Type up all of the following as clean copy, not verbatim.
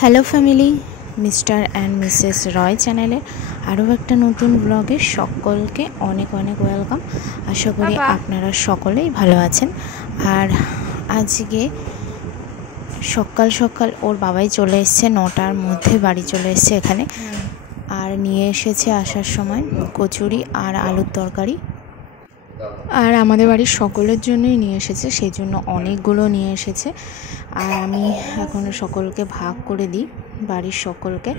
Hello family, Mr and Mrs Roy চ্যানেলে আরও একটা নতুন ব্লগে সকলকে অনেক অনেক ওয়েলকাম। আশা করি আপনারা সকলেই ভালো আছেন। আর আজকে সকাল সকাল ওর বাবাই চলে এসছে, 9টার মধ্যে বাড়ি চলে এসছে এখানে। আর নিয়ে এসেছে আসার সময় কচুরি আর আলুর তরকারি। আর আমাদের বাড়ির সকলের জন্যই নিয়ে এসেছে, সেই জন্য অনেকগুলো নিয়ে এসেছে। আর আমি এখন সকলকে ভাগ করে দিই, বাড়ির সকলকে,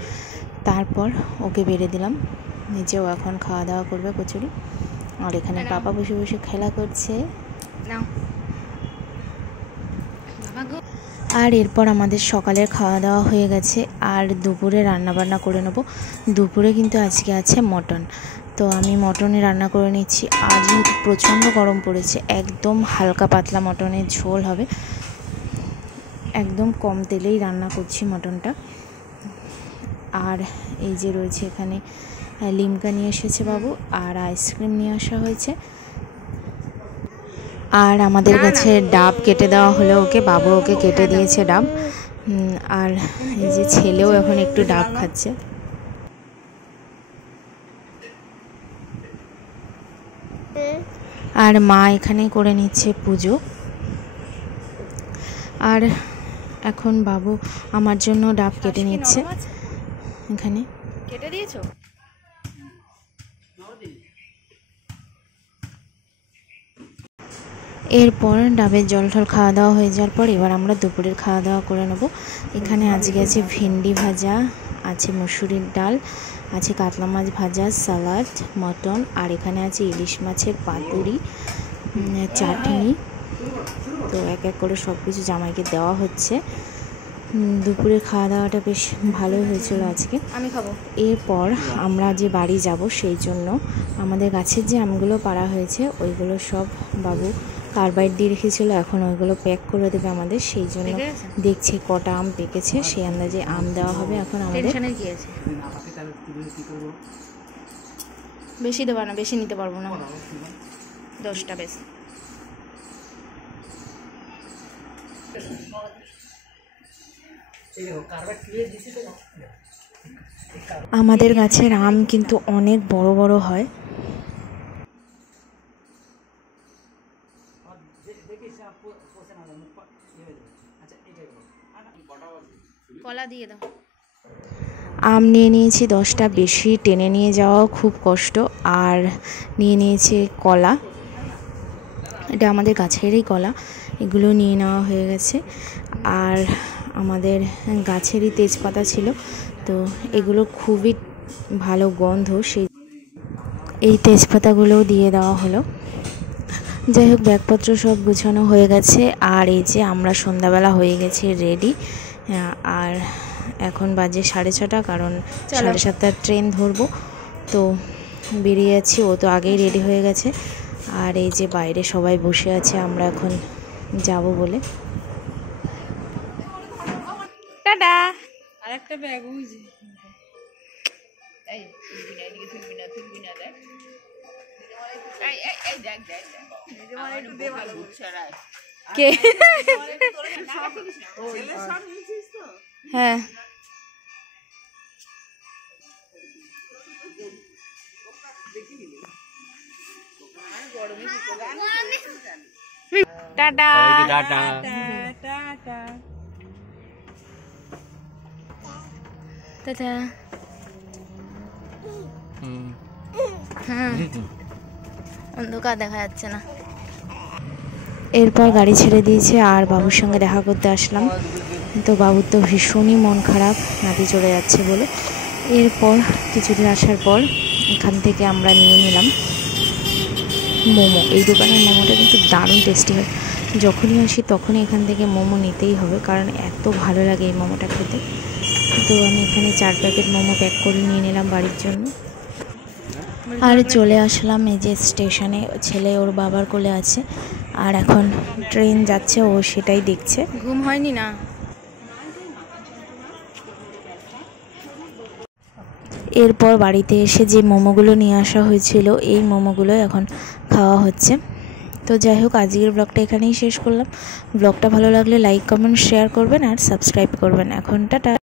তারপর ওকে বেড়ে দিলাম। নিজেও এখন খাওয়া দাওয়া করবে কচুরি। আর এখানে পাপা বসে বসে খেলা করছে। আর এরপর আমাদের সকালের খাওয়া দাওয়া হয়ে গেছে, আর দুপুরে রান্নাবান্না করে নেবো। দুপুরে কিন্তু আজকে আছে মটন, তো আমি মটনে রান্না করে নিচ্ছি। আর যেহেতু প্রচণ্ড গরম পড়েছে, একদম হালকা পাতলা মটনের ঝোল হবে, একদম কম তেলেই রান্না করছি মটনটা। আর এই যে রয়েছে এখানে লিমকা নিয়ে এসেছে বাবু, আর আইসক্রিম নিয়ে আসা হয়েছে। আর আমাদের কাছে ডাব কেটে দেওয়া হলো ওকে, বাবু ওকে কেটে দিয়েছে ডাব। আর এই যে ছেলেও এখন একটু ডাব খাচ্ছে। আর মা এখানে করে নিচ্ছে পুজো। আর এখন বাবু আমার জন্য ডাব কেটে নিচ্ছে, এখানে কেটে দিয়েছো। এরপর ডাবের জল টল খাওয়া দাওয়া হয়ে যাওয়ার পর এবার আমরা দুপুরের খাওয়া দাওয়া করে নেব। এখানে আজকে আছে ভেন্ডি ভাজা, আছে মসুরির ডাল, আছে কাতলা মাছ ভাজা, সালাড, মটন, আর এখানে আছে ইলিশ মাছের পাতুরি, চাটনি। তো এক এক করে সব কিছু জামাইকে দেওয়া হচ্ছে। দুপুরের খাওয়া দাওয়াটা বেশ ভালোই হয়েছিল আজকে। আমি খাবো। এরপর আমরা যে বাড়ি যাব, সেই জন্য আমাদের গাছের যে আমগুলো পাড়া হয়েছে ওইগুলো সব বাবু কার্বাইড দিয়ে রেখেছিল, এখন ওইগুলো প্যাক করে দেবে আমাদের। সেই জন্য দেখছে কটা আম পেকেছে, সেই আন্দাজে আম দেওয়া হবে এখন আমাদের। বেশি দেবো না, বেশি নিতে পারবো না, 10টা বেশ। আমাদের গাছের আম কিন্তু অনেক বড় বড় হয়। কলা দিয়ে দাও। আম নিয়ে নিয়েছি 10টা, বেশি টেনে নিয়ে যাওয়াও খুব কষ্ট। আর নিয়ে নিয়েছি কলা, এটা আমাদের গাছেরই কলা, এগুলো নিয়ে নেওয়া হয়ে গেছে। আর আমাদের গাছেরই তেজপাতা ছিল, তো এগুলো খুবই ভালো গন্ধ, সেই এই তেজপাতাগুলোও দিয়ে দেওয়া হলো। যাই হোক, ব্যাগপত্র সব গুছানো হয়ে গেছে। আর এই যে আমরা সন্ধ্যাবেলা হয়ে গেছি রেডি। আর এখন বাজে 6:30, কারণ 7:30টার ট্রেন ধরবো, তো বেরিয়ে যাচ্ছি। ও তো আগেই রেডি হয়ে গেছে। আর এই যে বাইরে সবাই বসে আছে, আমরা এখন যাব বলে। টাটা। আরেকটা ব্যাগ বুঝি এই এদিকে তুলবি না দেখ এই এই দেখ নিজে মানে একটু দে ভালো গুছারায় কে ছেলে সব নিয়েছিস তো? হ্যাঁ। Tata tata tata tata. হ্যাঁ, অন্ধকার দেখা যাচ্ছে না। এরপর গাড়ি ছেড়ে দিয়েছে, আর বাবুর সঙ্গে দেখা করতে আসলাম। তো বাবুর তো ভীষণই মন খারাপ, নাতি চলে যাচ্ছে বলে। এরপর কিছুদিন আসার পর এখান থেকে আমরা নিয়ে নিলাম মোমো। এই দোকানের মোমোটা কিন্তু দারুণ টেস্টি হয়, যখনই আসি তখনই এখান থেকে মোমো নিতেই হবে, কারণ এত ভালো লাগে এই মোমোটা খেতে। তো আমি এখানে 4 প্যাকেট মোমো প্যাক করে নিয়ে নিলাম বাড়ির জন্য। আর চলে আসলাম এই যে স্টেশনে। ছেলে ওর বাবার কোলে আছে, আর এখন ট্রেন যাচ্ছে, ও সেটাই দেখছে। ঘুম হয়নি না। এরপর বাড়িতে এসে যে মোমোগুলো নিয়ে আসা হয়েছিল, এই মোমোগুলো এখন খাওয়া হচ্ছে। তো যাই হোক, আজকের ব্লগটা এখানেই শেষ করলাম। ব্লগটা ভালো লাগলে লাইক, কমেন্ট, শেয়ার করবেন আর সাবস্ক্রাইব করবেন। এখন টাটা।